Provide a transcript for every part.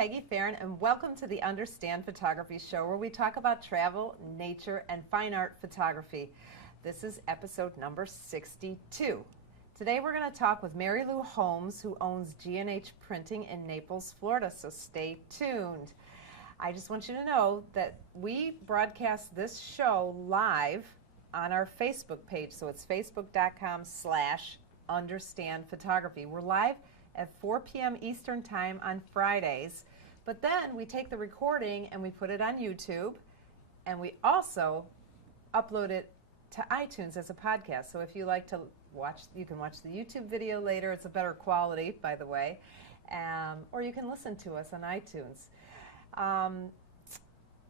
Peggy Farron, and welcome to the Understand Photography Show, where we talk about travel, nature, and fine art photography. This is episode number 62. Today we're going to talk with Marilu Holmes, who owns G&H Printing in Naples, Florida, so stay tuned. I just want you to know that we broadcast this show live on our Facebook page, so it's facebook.com/understandphotography. We're live at 4 p.m. Eastern Time on Fridays, but then we take the recording and we put it on YouTube, and we also upload it to iTunes as a podcast. So if you like to watch, you can watch the YouTube video later. It's a better quality, by the way, or you can listen to us on iTunes.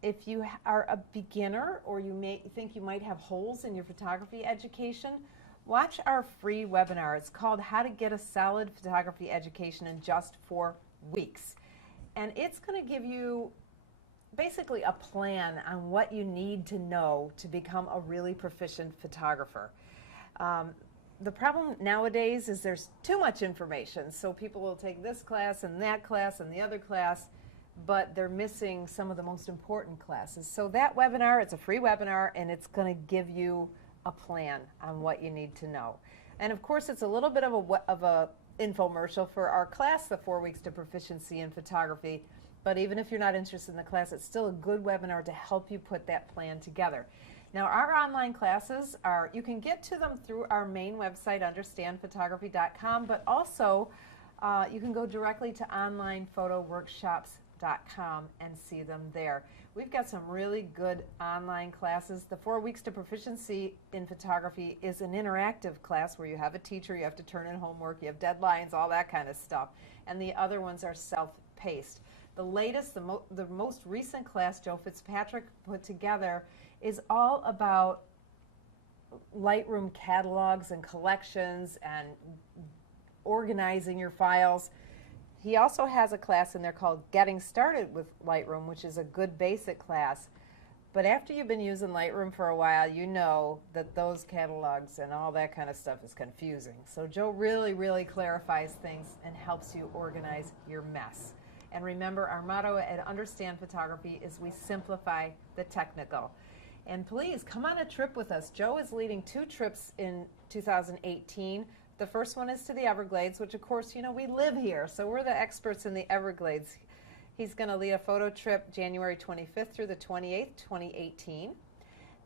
If you are a beginner or you may think you might have holes in your photography education, watch our free webinar. It's called How to Get a Solid Photography Education in Just 4 Weeks. And it's going to give you basically a plan on what you need to know to become a really proficient photographer. The problem nowadays is there's too much information. So people will take this class and that class and the other class, but they're missing some of the most important classes. So that webinar, it's a free webinar, and it's going to give you a plan on what you need to know. And of course, it's a little bit of a infomercial for our class, the 4 Weeks to Proficiency in Photography. But even if you're not interested in the class, it's still a good webinar to help you put that plan together. Now, our online classes you can get to them through our main website, understandphotography.com, but also you can go directly to onlinephotoworkshops.com and see them there. We've got some really good online classes. The 4 Weeks to Proficiency in Photography is an interactive class where you have a teacher, you have to turn in homework, you have deadlines, all that kind of stuff. And the other ones are self-paced. The latest, the most recent class Joe Fitzpatrick put together is all about Lightroom catalogs and collections and organizing your files. He also has a class in there called Getting Started with Lightroom, which is a good basic class. But after you've been using Lightroom for a while, you know that those catalogs and all that kind of stuff is confusing. So Joe really, really clarifies things and helps you organize your mess. And remember, our motto at Understand Photography is we simplify the technical. And please, come on a trip with us. Joe is leading 2 trips in 2018. The first one is to the Everglades, which of course, you know, we live here, so we're the experts in the Everglades. He's going to lead a photo trip January 25th through the 28th, 2018.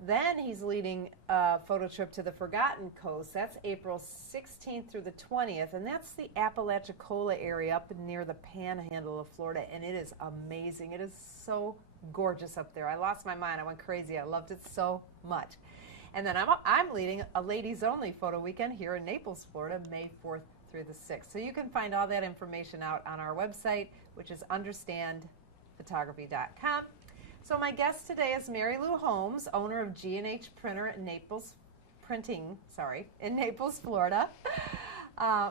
Then he's leading a photo trip to the Forgotten Coast. That's April 16th through the 20th, and that's the Apalachicola area up near the Panhandle of Florida, and it is amazing. It is so gorgeous up there. I lost my mind. I went crazy. I loved it so much. And then I'm leading a ladies-only photo weekend here in Naples, Florida, May 4th through the 6th. So you can find all that information out on our website, which is understandphotography.com. So my guest today is Marilu Holmes, owner of G&H Printer in Naples, in Naples, Florida.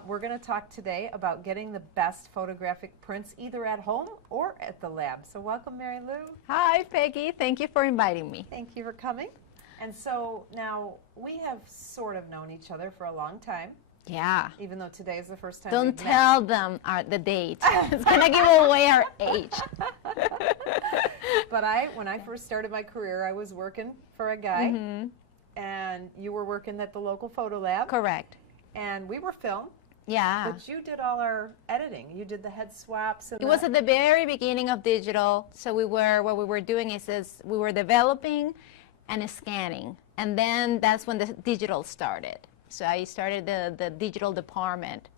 We're going to talk today about getting the best photographic prints either at home or at the lab. So welcome, Marilu. Hi, Peggy. Thank you for inviting me. Thank you for coming. And so now we have sort of known each other for a long time. Yeah. Even though today is the first time Don't we've tell met. them the date. It's going to give away our age. But when I first started my career, I was working for a guy, and you were working at the local photo lab. Correct. And we were film. Yeah. But you did all our editing. You did the head swaps. And It was at the very beginning of digital. So what we were doing is we were developing and scanning, and then that's when the digital started. So I started the digital department,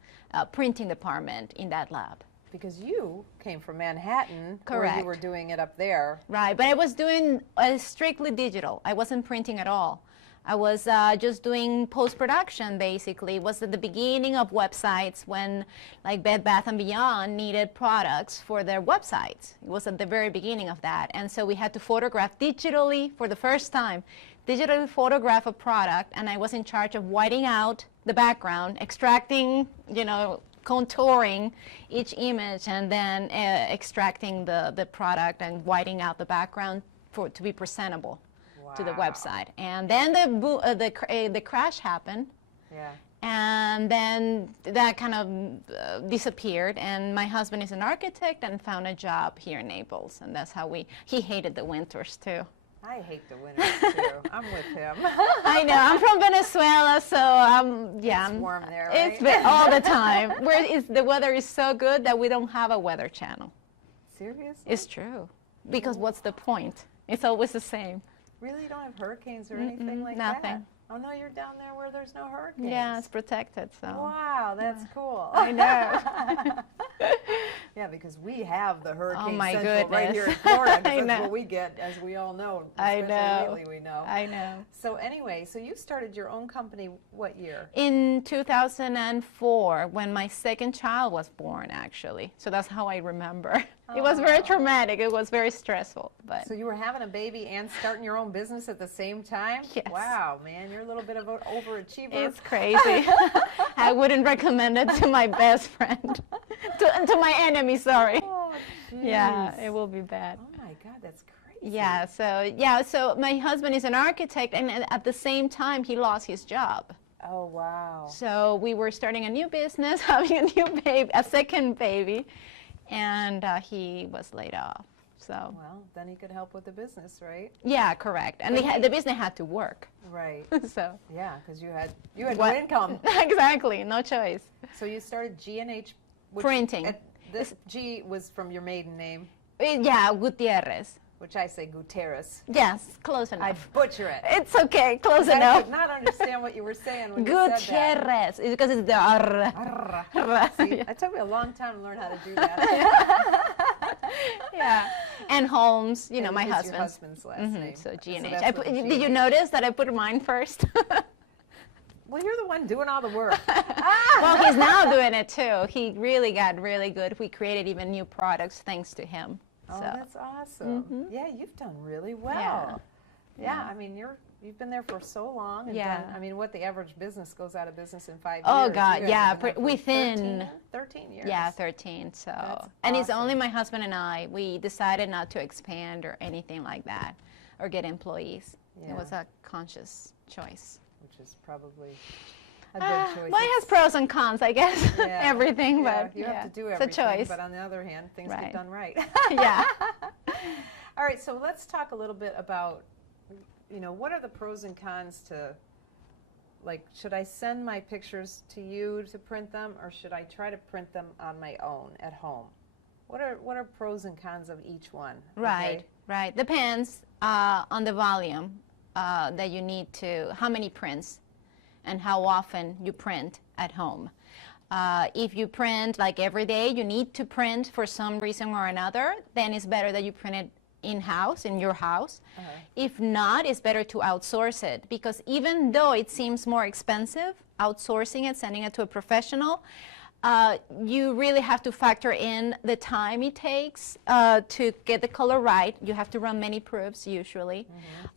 printing department in that lab. Because you came from Manhattan. Correct. Where you were doing it up there. Right, but I was doing strictly digital. I wasn't printing at all. I was just doing post-production, basically. It was at the beginning of websites when, like, Bed Bath & Beyond needed products for their websites. It was at the very beginning of that. And so we had to photograph digitally for the first time, digitally photograph a product, and I was in charge of whiting out the background, extracting, contouring each image, and then extracting the product and whiting out the background to be presentable to the website. And then the crash happened. Yeah. And then that kind of disappeared, and my husband is an architect and found a job here in Naples, and that's how he hated the winters too. I hate the winters too. I'm with him. I know, I'm from Venezuela, so yeah. It's warm there, right? It's been all the time. The weather is so good that we don't have a weather channel. Seriously? It's true. Because what's the point? It's always the same. Really, you don't have hurricanes or anything like that? Nothing. Oh no, you're down there where there's no hurricanes. Yeah, it's protected, so. Wow, that's cool. I know. Yeah, because we have the hurricane my central right goodness. here in Florida. 'Cause I that's know. what we get, as we all know. I Especially know. lately, we know. I know. So anyway, so you started your own company what year? In 2004, when my second child was born, actually. So that's how I remember. It was very traumatic. It was very stressful. But So you were having a baby and starting your own business at the same time? Yes. Wow, man, you're a little bit of an overachiever. it's crazy. I wouldn't recommend it to my best friend. to my enemy, sorry. Oh, Yeah, jeez. it will be bad. Oh my God, that's crazy. Yeah, so my husband is an architect, and at the same time, he lost his job. Oh wow. So we were starting a new business, having a new baby, a second baby, and he was laid off. So Well, then he could help with the business, right? yeah, correct. And the business had to work. Right. So Yeah, because you had no What- income. exactly, no choice. So you started G&H Printing. This G was from your maiden name, Yeah, Gutierrez. which I say Gutierrez. Yes, close I enough. butcher it. It's okay, close I enough. could not understand what you were saying when you said that. Gutierrez. It's because it's the R. See, it took me a long time to learn how to do that. Yeah. And Holmes, you know, And my it's your husband's. husband's last name. So G and So H. that's what Did you G&H. notice that I put mine first? Well, you're the one doing all the work. Well, he's now doing it too. He really got really good. We created even new products thanks to him. Oh, So that's awesome. Yeah, you've done really well. Yeah. Yeah, I mean, you've been there for so long. And Yeah. done, I mean, what the average business goes out of business in 5 years. Oh, You God, guys yeah, have been there for within- 13 years. yeah, 13. So That's and it's awesome. only my husband and I. We decided not to expand or anything like that, or get employees. Yeah. It was a conscious choice. Which is probably a good choice. Mine has pros and cons, I guess. Yeah, Everything, yeah, but you yeah, have to do it's everything. a choice. But on the other hand, things get Right. done right. Yeah. All right, so let's talk a little bit about, what are the pros and cons to, like, should I send my pictures to you to print them, or should I try to print them on my own at home? What are pros and cons of each one? Right, Okay? right. Depends on the volume that you need how many prints and how often you print at home. If you print like every day, you need to print for some reason or another, then it's better that you print it in-house, in your house. If not, it's better to outsource it, because even though it seems more expensive, outsourcing it, sending it to a professional, you really have to factor in the time it takes to get the color right. You have to run many proofs usually.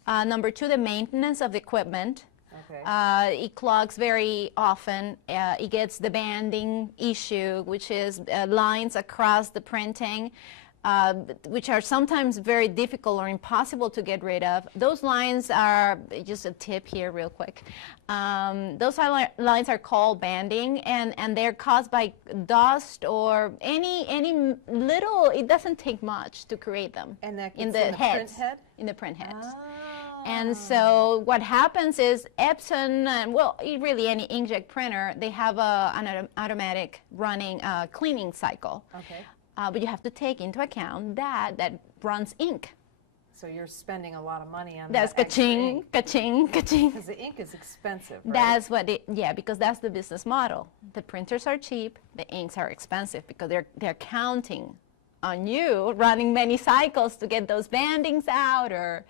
Number two, the maintenance of the equipment. Okay. It clogs very often. It gets the banding issue, which is lines across the printing, which are sometimes very difficult or impossible to get rid of. Those lines are, just a tip here real quick, those lines are called banding, and they're caused by dust or any little, it doesn't take much to create them. And that in gets the in the heads, print head? in the print heads. Ah. And so what happens is Epson, really any inkjet printer, they have an automatic running cleaning cycle. Okay. But you have to take into account that runs ink. So you're spending a lot of money on That's that extra ka-ching, ink. ka-ching, ka-ching. Because the ink is expensive, right? That's what because that's the business model. The printers are cheap, the inks are expensive because they're counting on you running many cycles to get those bandings out, or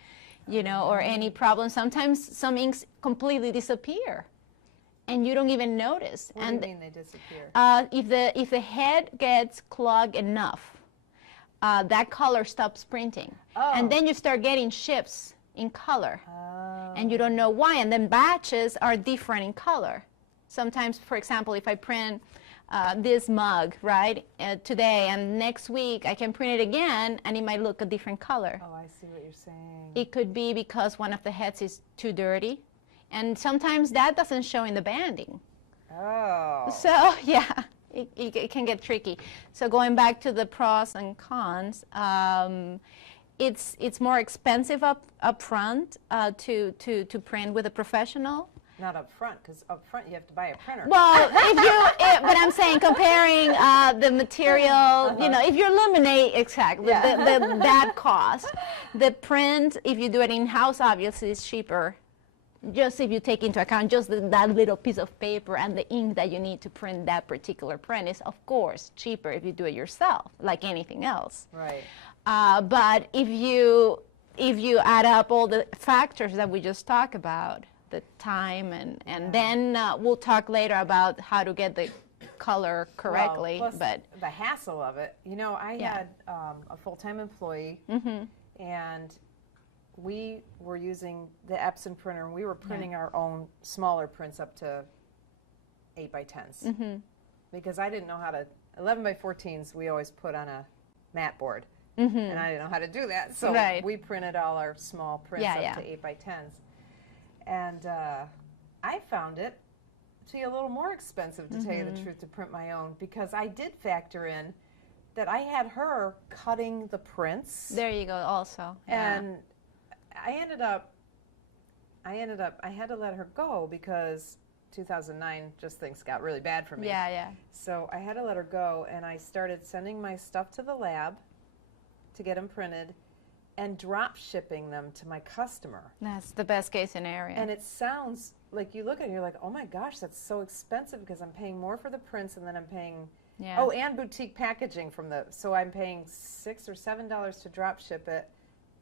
or any problem. Sometimes some inks completely disappear and you don't even notice. What do you mean they disappear? If the head gets clogged enough, that color stops printing. Oh. And then you start getting shifts in color. Oh. And you don't know why. And then batches are different in color. Sometimes, for example, if I print this mug, right, today, and next week I can print it again and it might look a different color. Oh, I see what you're saying. It could be because one of the heads is too dirty. And sometimes that doesn't show in the banding. Oh. So yeah, it can get tricky. So going back to the pros and cons, it's more expensive up front to print with a professional. Not up front, because up front you have to buy a printer. Well, but I'm saying comparing the material, you know, if you eliminate exactly that cost, the print, if you do it in-house, obviously is cheaper. Just if you take into account just that little piece of paper and the ink that you need to print that particular print is, of course, cheaper if you do it yourself, like anything else. Right. But if you add up all the factors that we just talked about, the time and then we'll talk later about how to get the color correctly. Well, plus but the hassle of it, you know, I had a full-time employee, and we were using the Epson printer, and we were printing our own smaller prints up to 8 by 10s, because I didn't know how to. 11 by 14s we always put on a mat board, and I didn't know how to do that, so we printed all our small prints up to 8 by 10s. And I found it to be a little more expensive, to tell you the truth, to print my own, because I did factor in that I had her cutting the prints. there you go also. And I ended up, I had to let her go because 2009, just things got really bad for me. So I had to let her go, and I started sending my stuff to the lab to get them printed, and drop shipping them to my customer. That's the best case scenario. And it sounds like, you look at it and you're like, oh my gosh, that's so expensive, because I'm paying more for the prints, and then I'm paying, oh, and boutique packaging from so I'm paying $6 or $7 to drop ship it,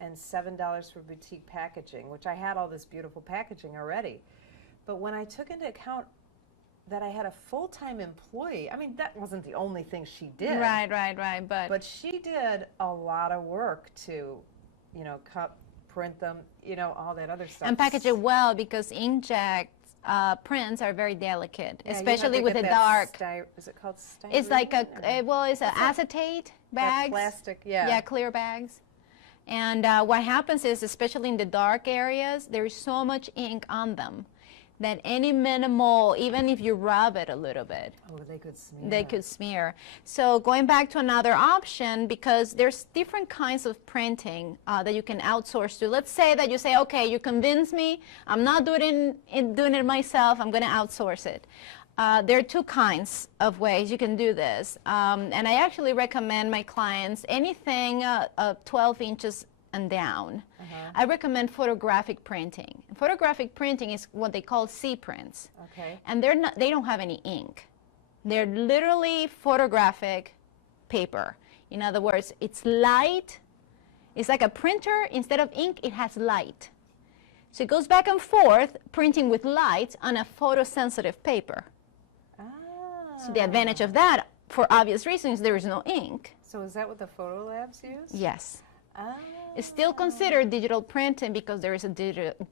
and $7 for boutique packaging, which I had all this beautiful packaging already. But when I took into account that I had a full-time employee, I mean, that wasn't the only thing she did. Right. But she did a lot of work to, you know, cut, print them, you know, all that other stuff. and package it well, because inkjet prints are very delicate, Yeah, especially with the that dark. Is it called styrene? It's like it's an acetate bags. Plastic, Yeah, clear bags. And what happens is, especially in the dark areas, there is so much ink on them that any minimal, even if you rub it a little bit, they could smear. they could smear. So going back to another option, because there's different kinds of printing that you can outsource to. Let's say that you say, okay, you convince me, I'm not doing it myself, I'm going to outsource it. There are two kinds of ways you can do this. And I actually recommend my clients anything 12 inches and down. I recommend photographic printing. Photographic printing is what they call C prints. Okay. And they don't have any ink. They're literally photographic paper. In other words, it's light. It's like a printer. Instead of ink, it has light. So it goes back and forth, printing with light on a photosensitive paper. So the advantage of that, for obvious reasons, there is no ink. So is that what the photo labs use? Yes. Ah. It's still considered digital printing because there is a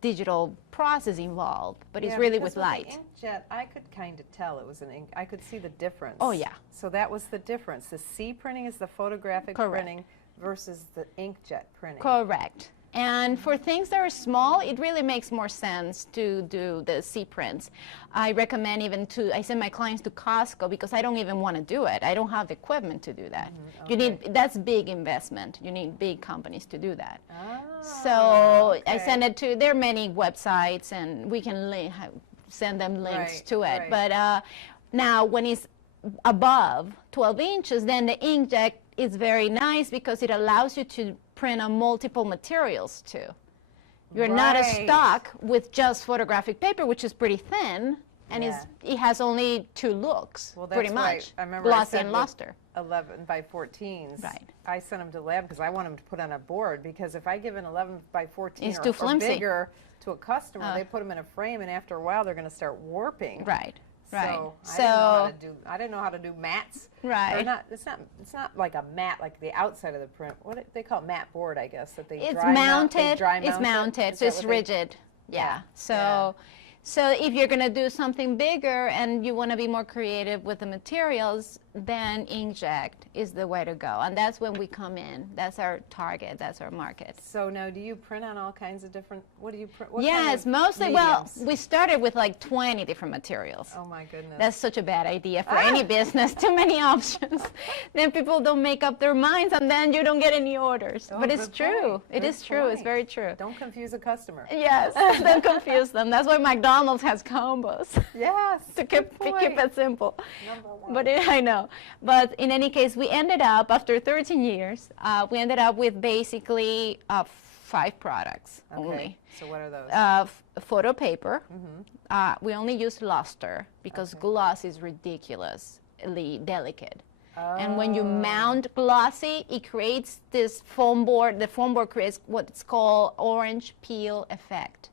digital process involved, but it's really with light. The inkjet, I could kind of tell it was an ink. I could see the difference. Oh, yeah. So that was the difference. The C printing is the photographic printing versus the inkjet printing. Correct. And for things that are small, it really makes more sense to do the C prints. I recommend I send my clients to Costco because I don't even want to do it. I don't have the equipment to do that. That's big investment. You need big companies to do that. I send it to, there are many websites, and we can send them links to it. But now when it's above 12 inches, then the inkjet is very nice because it allows you to print on multiple materials too. You're not stuck with just photographic paper, which is pretty thin, and it has only two looks, pretty much. I remember glossy and luster. 11 by 14s. I sent them to lab because I want them to put on a board, because if I give an 11 by 14 it's too flimsy. Or bigger to a customer, they put them in a frame, and after a while they're going to start warping. So I didn't know how to do mats. It's not like a mat, like the outside of the print. What they call mat board, I guess, that they it's dry mounted. Mount, it's mounted, so it's rigid. So So if you're going to do something bigger and you want to be more creative with the materials, then inkjet is the way to go. And that's when we come in. That's our target. That's our market. So now, do you print on all kinds of different, what do you print? What Yes, kind of mostly, mediums? well, we started with like 20 different materials. Oh my goodness. That's such a bad idea for any business, too many options. Then people don't make up their minds and then you don't get any orders. Oh, but it's good true. point. It Good is true. It's point. very true. Don't confuse a customer. Yes, don't confuse them. That's why McDonald's has combos. Yes. To good keep point. it simple. Number one. But I know. But in any case, we ended up, after 13 years, we ended up with basically 5 products only. So what are those? Photo paper. We only use luster because gloss is ridiculously delicate. And when you mount glossy, it creates this foam board. The foam board creates what's called orange peel effect,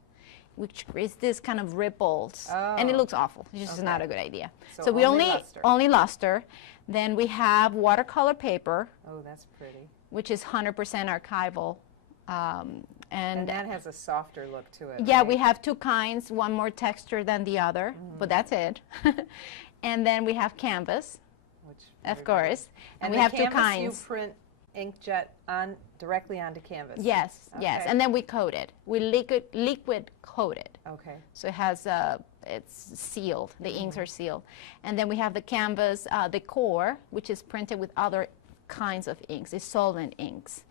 which creates this kind of ripples. And it looks awful. It's just not a good idea. So we only luster. Then we have watercolor paper. Oh, that's pretty. Which is 100% archival. And that has a softer look to it. Yeah, right? we have 2 kinds, one more texture than the other, but that's it. And then we have canvas, of course. And we have 2 kinds. You print inkjet directly onto canvas. Yes, yes. And then we coat it. We liquid coat it. Okay. So it has it's sealed. The inks are sealed. And then we have the canvas, the core, which is printed with other kinds of inks. It's solvent inks.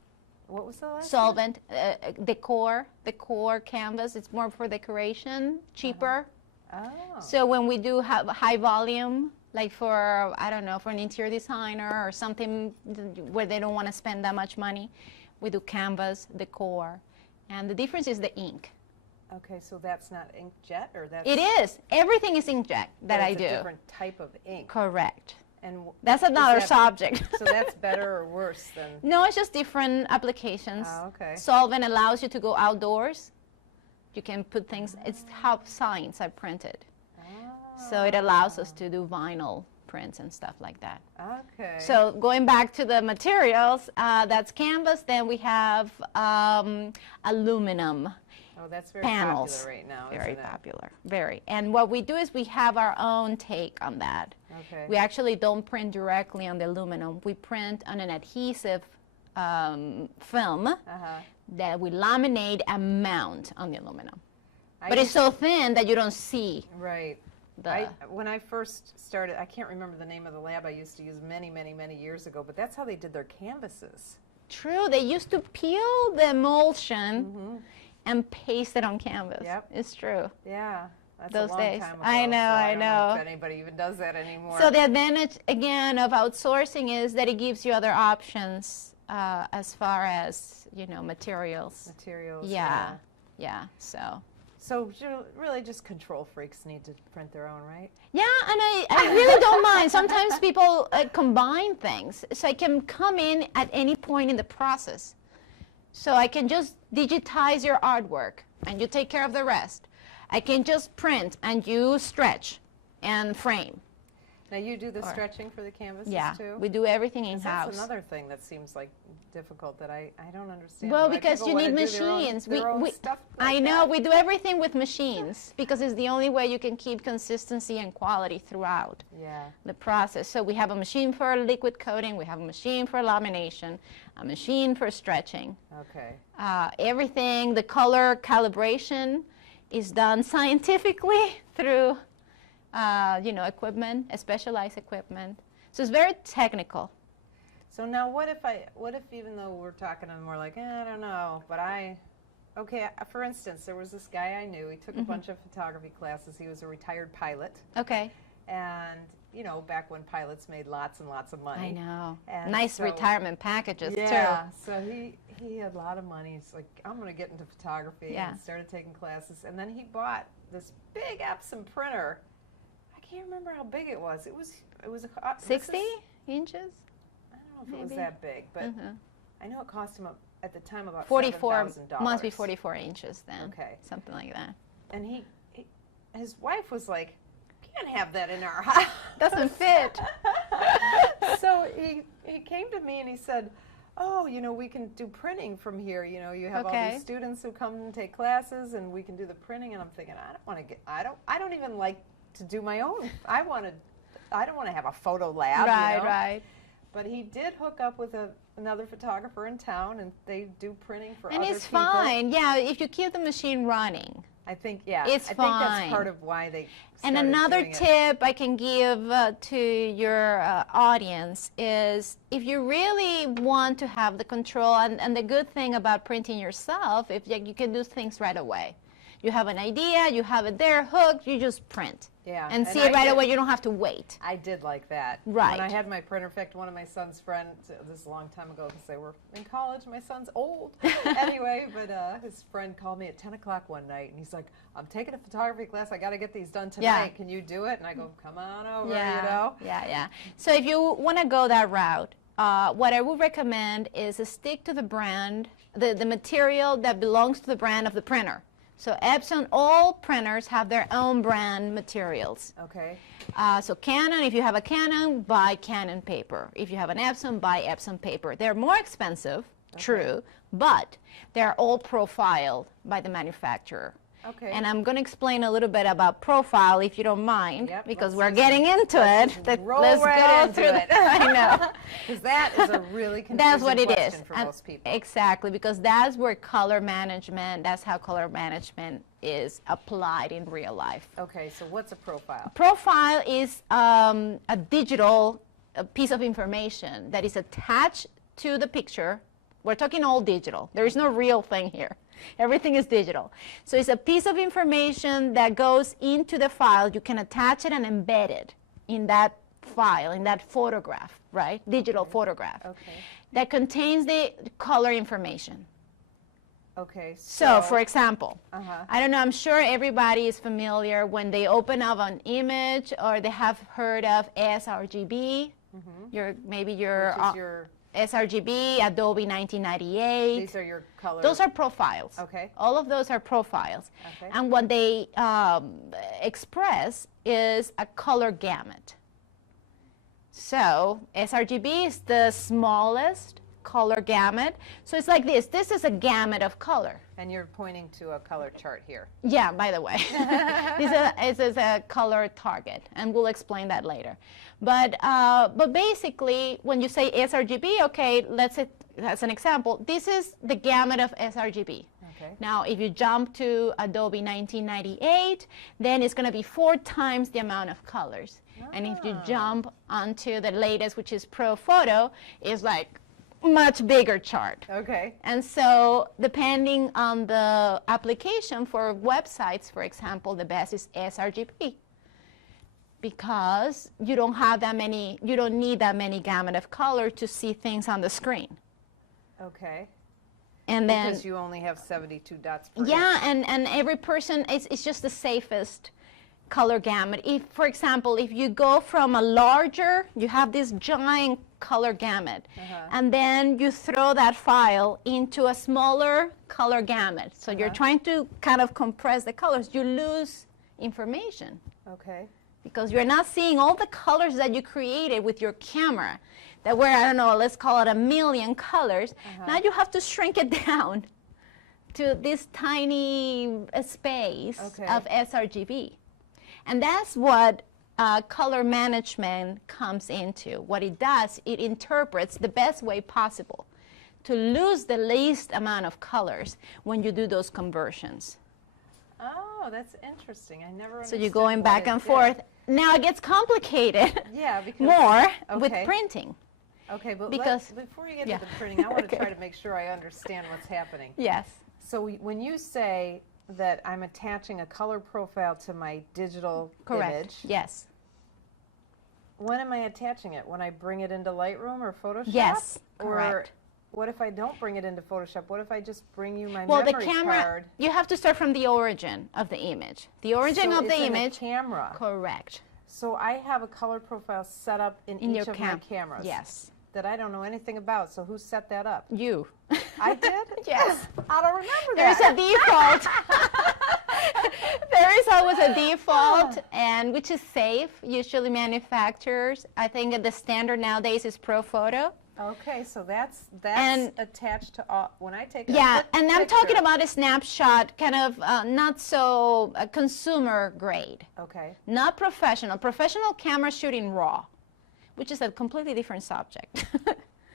What was the last Solvent, the core canvas. It's more for decoration, cheaper. Oh. So when we do have high volume, like for, I don't know, for an interior designer or something where they don't want to spend that much money, we do canvas, the core. And the difference is the ink. Okay, so that's not inkjet, or that's... It is. Everything is inkjet that I do. It's a different type of ink. Correct. And that's another subject. So that's better or worse than... No, it's just different applications. Oh, okay. Solvent allows you to go outdoors. You can put things, it's how signs are printed. So it allows us to do vinyl prints and stuff like that. Okay. So going back to the materials, that's canvas. Then we have aluminum Oh, that's very panels. popular right now, Very isn't it? popular, very. And what we do is we have our own take on that. Okay. We actually don't print directly on the aluminum. We print on an adhesive film that we laminate and mount on the aluminum. But it's so thin that you don't see. Right. When I first started, I can't remember the name of the lab I used to use many, many, many years ago, but that's how they did their canvases. True. They used to peel the emulsion and paste it on canvas. Yep. It's true. Yeah. That's Those a long days. time ago, I know, so I don't know. if anybody even does that anymore. So the advantage, again, of outsourcing is that it gives you other options as far as, you know, materials. Materials. Yeah. Yeah. So really just control freaks need to print their own, right? yeah, and I really don't mind. Sometimes people combine things. So I can come in at any point in the process. So I can just digitize your artwork and you take care of the rest. I can just print and you stretch and frame. Now you do the stretching for the canvases too? Yeah, we do everything in-house. That's another thing that seems like difficult that I don't understand. Well, why because people you wanna need do their own- machines. their own stuff like I know, that. we do everything with machines because it's the only way you can keep consistency and quality throughout the process. So we have a machine for liquid coating, we have a machine for lamination, a machine for stretching. Okay. Everything, the color calibration is done scientifically through you know, equipment, specialized equipment. So it's very technical. So now what if even though we're talking more like, I don't know, but for instance, there was this guy I knew, he took a bunch of photography classes, he was a retired pilot. Okay. And, you know, back when pilots made lots and lots of money. I know. And nice so, retirement packages too. Yeah, so he had a lot of money. He's like, I'm going to get into photography and started taking classes. And then he bought this big Epson printer. I can't remember how big it was. It was 60 inches? I don't know if it was that big, but I know it cost him at the time about 44, $7,000. must be 44 inches then. Okay. Something like that. And his wife was like, can't have that in our house. Doesn't fit. So he came to me and he said, oh, you know, we can do printing from here. You know, you have all Okay. these students who come and take classes, and we can do the printing. And I'm thinking, I don't even like to do my own. I don't want to have a photo lab. Right, you know? right. But he did hook up with another photographer in town, and they do printing for And other it's people. fine. Yeah, if you keep the machine running. I think, yeah. It's I think fine. that's part of why they And started another doing it. tip I can give to your audience is if you really want to have the control, and the good thing about printing yourself, if you can do things right away. You have an idea, you have it there hooked, you just print. Yeah, And and see it I right did- away, you don't have to wait. I did like that. Right. When I had my printer, in fact, one of my son's friends, this is a long time ago because they were in college, my son's old. Anyway, but his friend called me at 10 o'clock one night, and he's like, I'm taking a photography class, I got to get these done tonight. Yeah. Can you do it? And I go, come on over, Yeah, you know? yeah. So if you want to go that route, what I would recommend is to stick to the brand, the material that belongs to the brand of the printer. So Epson, all printers have their own brand materials. Okay. So Canon, if you have a Canon, buy Canon paper. If you have an Epson, buy Epson paper. They're more expensive, true, but they're all profiled by the manufacturer. Okay. And I'm going to explain a little bit about profile, if you don't mind, Yep, because let's we're just- getting into let's it. just roll Let's right go into through it. I know. Because that is a really confusing That's what it question is. for And most people. exactly, because that's where color management, that's how color management is applied in real life. Okay, so what's a profile? Profile is a digital piece of information that is attached to the picture. We're talking all digital. There is no real thing here. Everything is digital. So it's a piece of information that goes into the file. You can attach it and embed it in that file, in that photograph, right? Digital photograph. Okay. That contains the color information. Okay, So, for example, Uh-huh. I don't know, I'm sure everybody is familiar when they open up an image or they have heard of sRGB. Maybe your, which is your, sRGB, Adobe 1998. these are your color. Those are profiles. Okay. All of those are profiles. Okay. And what they express is a color gamut. So sRGB is the smallest color gamut. So it's like this. This is a gamut of color. And you're pointing to a color chart here. Yeah, by the way. This is a color target, and we'll explain that later. But basically, when you say sRGB, okay, let's say, as an example, this is the gamut of sRGB. Okay. Now, if you jump to Adobe 1998, then it's going to be 4 times the amount of colors. And if you jump onto the latest, which is Pro Photo, it's like much bigger chart. Okay. And so depending on the application for websites, for example, the best is sRGB because you don't have that many, you don't need that many gamut of color to see things on the screen. Okay. And then, Because you only have 72 dots per yeah, inch. and every person, it's just the safest color gamut. If, for example, if you go from a larger, you have this giant color gamut, and then you throw that file into a smaller color gamut. So you're trying to kind of compress the colors, you lose information Okay. because you're not seeing all the colors that you created with your camera that were, I don't know, let's call it 1 million colors. Now you have to shrink it down to this tiny space of sRGB. And that's what color management comes into. What it does, it interprets the best way possible to lose the least amount of colors when you do those conversions. Oh, that's interesting. I never So you're understood going what back it and did. forth. Now it gets complicated Yeah, because more with okay. printing. Okay, but because- before you get yeah. to the printing, I want to Okay. try to make sure I understand what's happening. Yes. So when you say that I'm attaching a color profile to my digital Correct. image, Yes. when am I attaching it? When I bring it into Lightroom or Photoshop? Yes, Or correct. what if I don't bring it into Photoshop? What if I just bring you my Well, the memory camera, card? you have to start from the origin of the image. The origin So of it's the in image. camera. Correct. So I have a color profile set up in In each your of my cameras. Yes. That I don't know anything about. So who set that up? You. I did? Yes. I don't remember There's that. a default. There is always a default, and which is safe. Usually manufacturers, I think the standard nowadays is Pro Photo. Okay, so that's And- attached to all, when I take a Yeah, quick and I'm talking picture- about a snapshot, kind of not so consumer grade, Okay, not professional. Professional camera shooting raw, which is a completely different subject.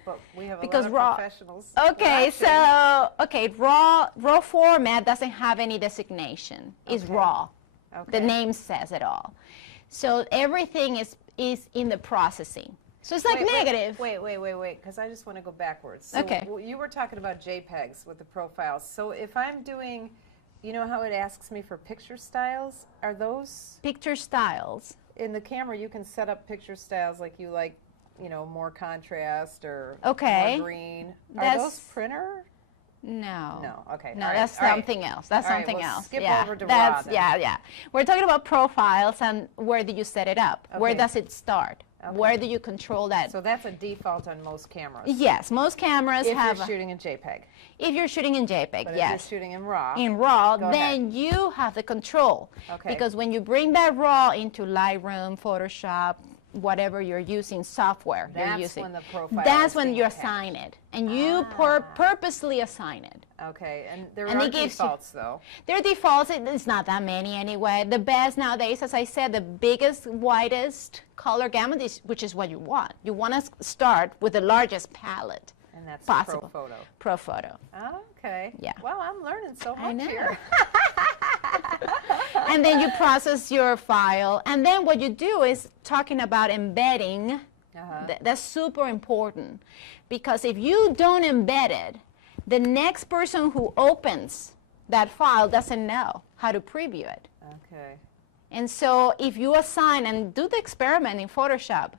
but we have a Because lot of raw- professionals Okay, watching. so raw format doesn't have any designation. It's Okay. raw. Okay. The name says it all. So everything is in the processing. So it's like negative. Wait, because I just want to go backwards. So Okay. You were talking about JPEGs with the profiles. So if I'm doing, you know how it asks me for picture styles? Are those, Picture styles. in the camera you can set up picture styles like you like, you know, more contrast or Okay. more green. Are That's- those printer? No. No, okay. No, all right, that's all right. something else. That's All right, something we'll else. skip yeah. over to that's, raw then. Yeah. We're talking about profiles and where do you set it up? Where Okay. does it start? Okay. Where do you control that? So that's a default on most cameras. Yes, most cameras If have. you're shooting in JPEG. If you're shooting in JPEG, But yes. if you're shooting in RAW. In RAW, Go then you have the control. Okay. Because when you bring that RAW into Lightroom, Photoshop, whatever you're using, software you're That's using, when the profile that's is when being you attached. assign it. And you Ah. purposely assign it. Okay, and there And are it gives you- defaults though. Their defaults, it's not that many anyway. The best nowadays, as I said, the biggest, widest color gamut, is, which is what you want. You want to start with the largest palette And that's possible. ProPhoto. ProPhoto. Okay. Yeah. Well, I'm learning so I much know. here. And then you process your file. And then what you do is talking about embedding. That's super important. Because if you don't embed it, the next person who opens that file doesn't know how to preview it. Okay. And so if you assign and do the experiment in Photoshop,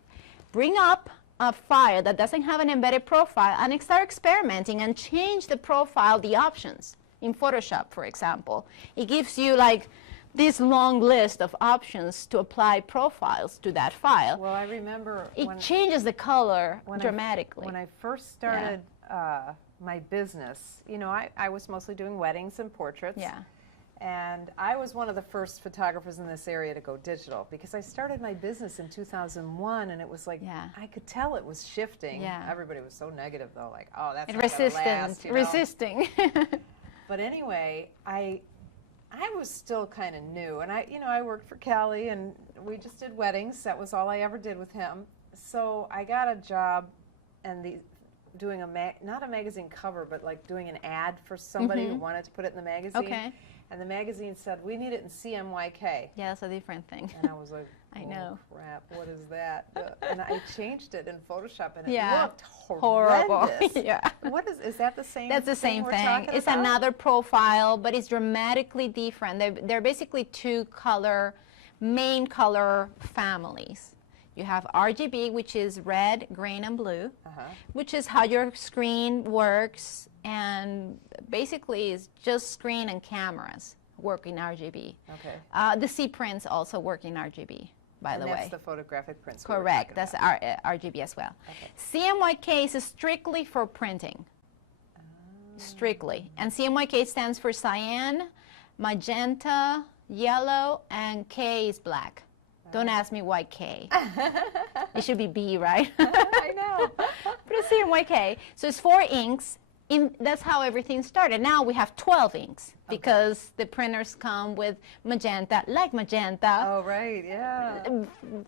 bring up a file that doesn't have an embedded profile and start experimenting and change the profile, the options in Photoshop, for example. It gives you like this long list of options to apply profiles to that file. Well, I remember It changes the color dramatically. when I first started my business, you know, I was mostly doing weddings and portraits. Yeah. And I was one of the first photographers in this area to go digital because I started my business in 2001 and it was like, Yeah. I could tell it was shifting. Yeah. Everybody was so negative though, like, oh, that's And not gonna last, you know? resisting. But anyway, I was still kind of new, and I worked for Cali, and we just did weddings. That was all I ever did with him. So I got a job, and doing not a magazine cover, but like doing an ad for somebody who wanted to put it in the magazine. Okay. And the magazine said, we need it in CMYK. Yeah, that's a different thing. And I was like, I oh, know. crap, what is that? And I changed it in Photoshop, and it Yeah. looked Horrible. horrendous. Yeah. What is that the same That's the same we're thing. talking It's about? another profile, but it's dramatically different. They're basically two main color families. You have RGB, which is red, green, and blue, which is how your screen works, and basically it's just screen and cameras work in RGB. Okay. The C prints also work in RGB, by the way. That's the photographic prints. we were Correct. talking That's about. RGB as well. Okay. CMYK is strictly for printing. Strictly. And CMYK stands for cyan, magenta, yellow, and K is black. Don't ask me why K. It should be B, right? I know. But it's CMYK. So it's 4 inks. That's how everything started. Now we have 12 inks because the printers come with magenta, like magenta. Oh, right, yeah.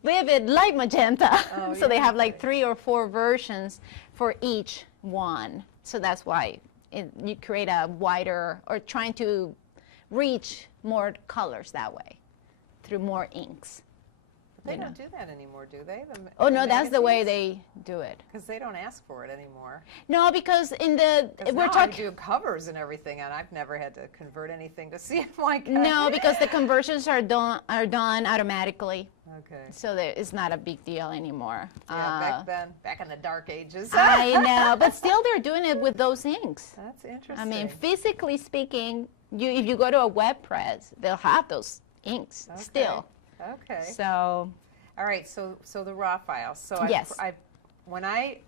Vivid light magenta. Oh, So they yeah, have like okay. 3 or 4 versions for each one. So that's why you create a wider, or trying to reach more colors that way through more inks. They don't do that anymore, do they? Oh no, that's the way they do it. Because they don't ask for it anymore. No, because in the 'Cause we're now I talking. do covers and everything, and I've never had to convert anything to CMYK. No, because the conversions are done automatically, Okay. so it's not a big deal anymore. Yeah, back in the dark ages. I know, but still they're doing it with those inks. That's interesting. I mean, physically speaking, if you go to a web press, they'll have those inks Okay. still. Okay. So All right, so the raw file. So Yes. when I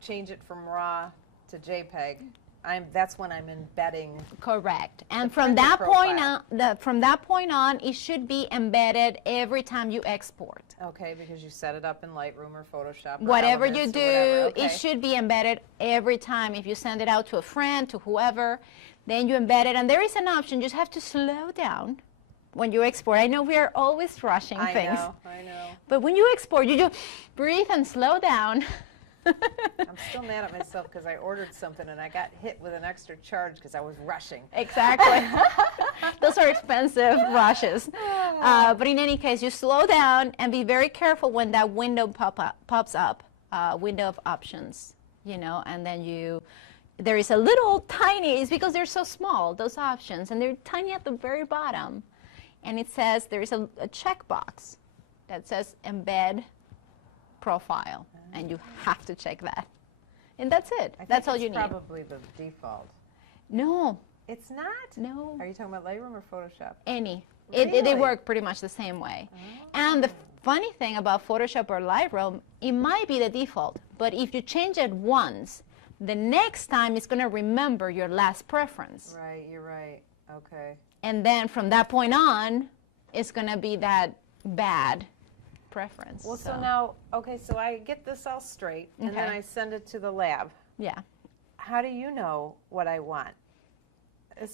change it from raw to JPEG, that's when I'm embedding. Correct. And The from printed that point profile. on, from that point on, it should be embedded every time you export. Okay, because you set it up in Lightroom or Photoshop. Or Whatever you Elements do, or whatever. Okay. it should be embedded every time. If you send it out to a friend, to whoever, then you embed it. And there is an option. You just have to slow down when you export. I know we are always rushing things. I know. But when you export, you just breathe and slow down. I'm still mad at myself because I ordered something and I got hit with an extra charge because I was rushing. Exactly. Those are expensive rushes. But in any case, you slow down and be very careful when that window pops up, window of options, you know, and then there is a little tiny, it's because they're so small, those options, and they're tiny at the very bottom. And it says, there is a checkbox that says Embed Profile, and you have to check that. And that's it. That's all you need. It's probably the default. No. It's not? No. Are you talking about Lightroom or Photoshop? Any. Really? They work pretty much the same way. Oh. And the funny thing about Photoshop or Lightroom, it might be the default, but if you change it once, the next time it's going to remember your last preference. Right, you're right. Okay. And then from that point on, it's going to be that bad preference. Well, so now, okay, so I get this all straight, and then Okay. I send it to the lab. Yeah. How do you know what I want?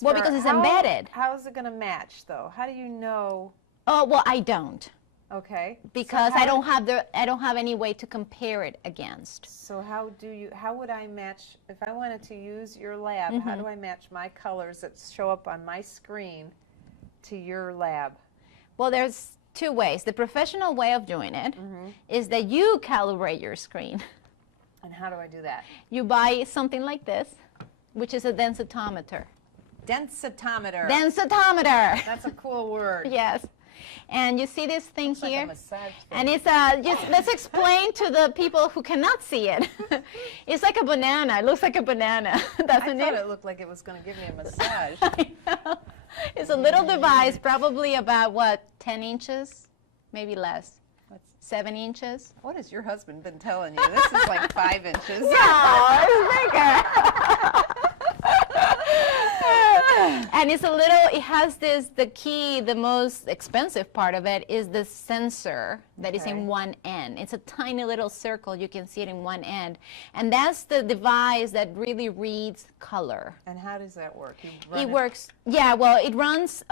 Well, because it's embedded. How is it going to match, though? How do you know? Oh, well, I don't. Okay. Because So I don't have any way to compare it against. So how would I match, if I wanted to use your lab, how do I match my colors that show up on my screen to your lab? Well, there's two ways. The professional way of doing it is that you calibrate your screen. And how do I do that? You buy something like this, which is a densitometer. Densitometer. Densitometer. That's a cool word. Yes. And you see this thing It's like here? a massage thing. And it's just let's explain to the people who cannot see it. It's like a banana. It looks like a banana, I doesn't thought it? it looked like it was going to give me a massage. I know. It's a little device, probably about what, 10 inches, maybe less. 7 inches. What has your husband been telling you? This is like 5 inches. No, it's bigger. And it's a little, it has this, the key, the most expensive part of it is the sensor that is Okay. in one end. It's a tiny little circle, you can see it in one end. And that's the device that really reads color. And how does that work? You run It works, yeah, well, it runs,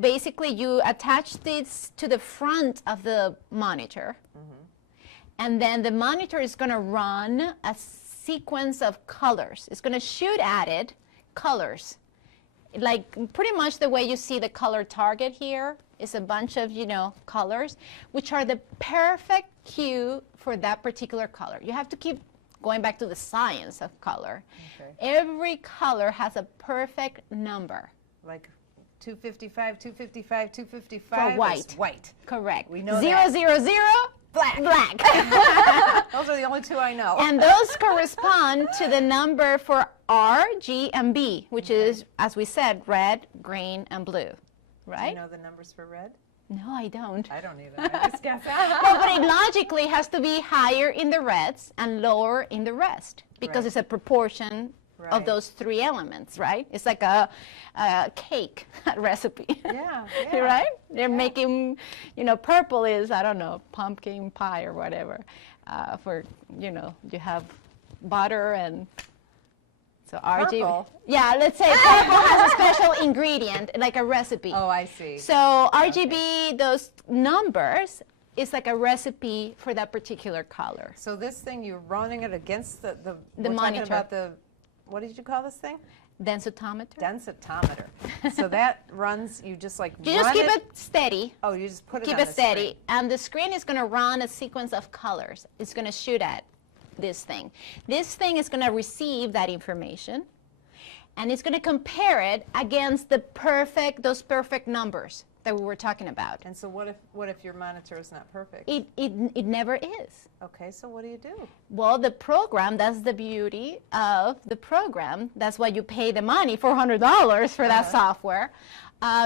basically you attach this to the front of the monitor. And then the monitor is going to run a sequence of colors. It's going to shoot at it colors. Like pretty much the way you see the color target here is a bunch of, colors, which are the perfect cue for that particular color. You have to keep going back to the science of color. Okay. Every color has a perfect number. Like 255, 255, 255 For white. is white. Correct. We know 0, that. 0, 0, black. Those are the only two I know. And those correspond to the number for R, G, and B, which is, as we said, red, green, and blue, Do right? you know the numbers for red? No, I don't. I don't either. I just guess. Well, but it logically has to be higher in the reds and lower in the rest because Right. it's a proportion of Right. those three elements, right? It's like a cake recipe. Yeah, Right? They're making, purple is, I don't know, pumpkin pie or whatever. For, you have butter and so RG. Purple? Yeah, let's say purple has a special ingredient, like a recipe. Oh, I see. So RGB, those numbers, is like a recipe for that particular color. So this thing, you're running it against the The we're monitor. talking about the, what did you call this thing? Densitometer. Densitometer. So that runs, you just like You run just keep it steady. Oh, you just put it Keep on it the steady. screen. And the screen is going to run a sequence of colors. It's going to shoot at this thing. This thing is going to receive that information, and it's going to compare it against those perfect numbers that we were talking about. And so what if your monitor is not perfect? It never is. Okay, so what do you do? Well, the program, that's the beauty of the program. That's why you pay the money, $400 for that software,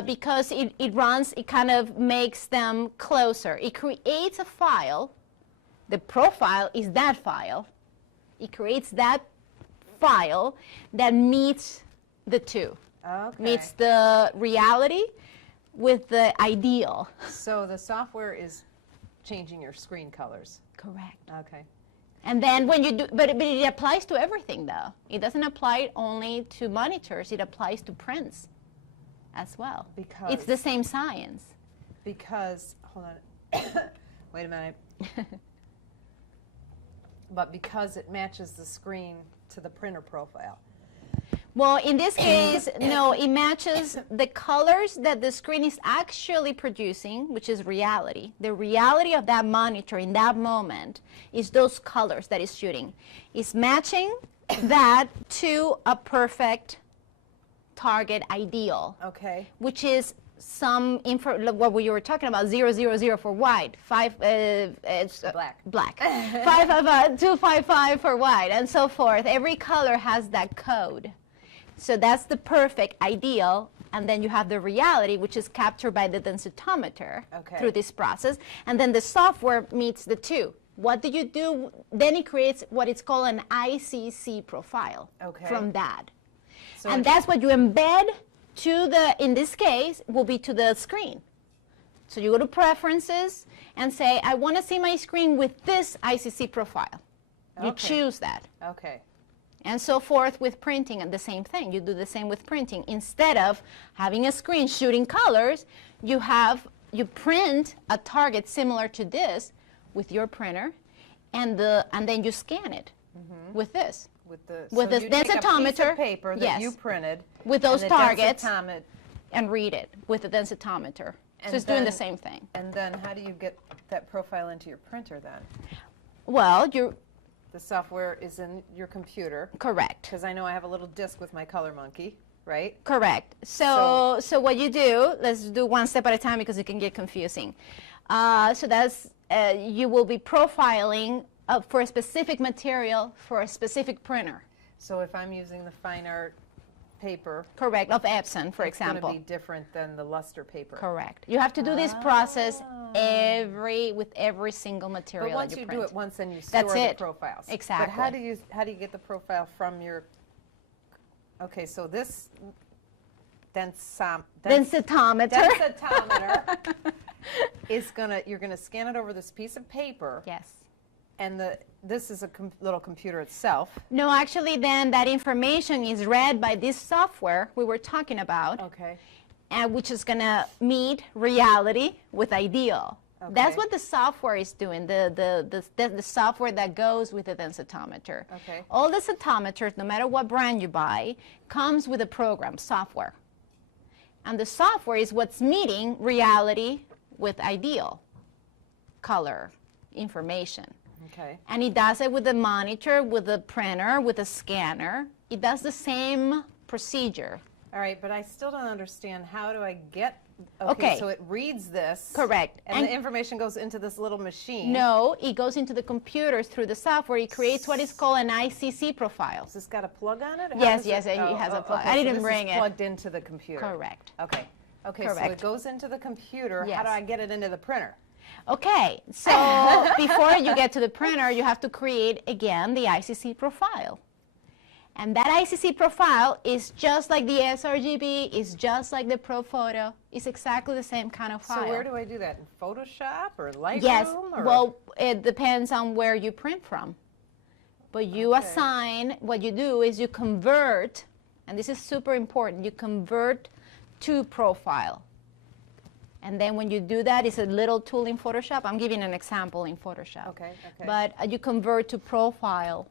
because it runs, it kind of makes them closer. It creates a file. The profile is that file. It creates that file that meets the two. Okay. Meets the reality with the ideal. So the software is changing your screen colors. Correct. Okay. And then when you do, but it applies to everything though. It doesn't apply only to monitors, it applies to prints as well. Because it's the same science. Because, hold on, wait a minute. But because it matches the screen to the printer profile. Well, in this case, no, it matches the colors that the screen is actually producing, which is reality. The reality of that monitor in that moment is those colors that it's shooting. It's matching that to a perfect target ideal. Okay. Which is some what we were talking about, 000 for white, black, 255 for white, and so forth. Every color has that code. So that's the perfect ideal, and then you have the reality, which is captured by the densitometer through this process, and then the software meets the two. What do you do? Then it creates what is called an ICC profile from that. So and that's what you embed to the, in this case, will be to the screen. So you go to Preferences and say, I want to see my screen with this ICC profile. You choose that. Okay. And so forth with printing, and the same thing. You do the same with printing. Instead of having a screen shooting colors, you print a target similar to this with your printer, and then you scan it with this. With the densitometer, take a piece of paper that you printed with those targets and read it with the densitometer. So it's doing the same thing. And then how do you get that profile into your printer then? Well, the software is in your computer. Correct. Because I know I have a little disk with my Color Monkey, right? Correct. So what you do, let's do one step at a time because it can get confusing. So that's, you will be profiling for a specific material for a specific printer. So if I'm using the fine art paper. Correct, of Epson, for example. It's going to be different than the luster paper. Correct. You have to do this process with every single material that you print. But once you do it once, then you store the profiles. Exactly. But how do you get the profile from your? Okay, so this densitometer is you're gonna scan it over this piece of paper. Yes. And this is a little computer itself. No, actually, then that information is read by this software we were talking about. Okay. And which is going to meet reality with ideal. Okay. That's what the software is doing, the software that goes with the densitometer. Okay. All the densitometers, no matter what brand you buy, comes with a program, software. And the software is what's meeting reality with ideal color information. Okay. And it does it with the monitor, with the printer, with the scanner. It does the same procedure. All right, but I still don't understand, how do I get, okay, so it reads this. Correct. And the information goes into this little machine. No, it goes into the computers through the software. It creates what is called an ICC profile. Has this got a plug on it? Yes, it has a plug. Okay, I didn't so bring this is plugged into the computer. Correct. Okay. Okay, Correct. so it goes into the computer. Yes. How do I get it into the printer? Okay, so before you get to the printer, you have to create, again, the ICC profile. And that ICC profile is just like the sRGB, is just like the ProPhoto. It's exactly the same kind of file. So where do I do that? In Photoshop or Lightroom? Yes, or? well, it depends on where you print from. But you assign, what you do is you convert, and this is super important, you convert to profile. And then when you do that, it's a little tool in Photoshop. I'm giving an example in Photoshop. Okay. But you convert to profile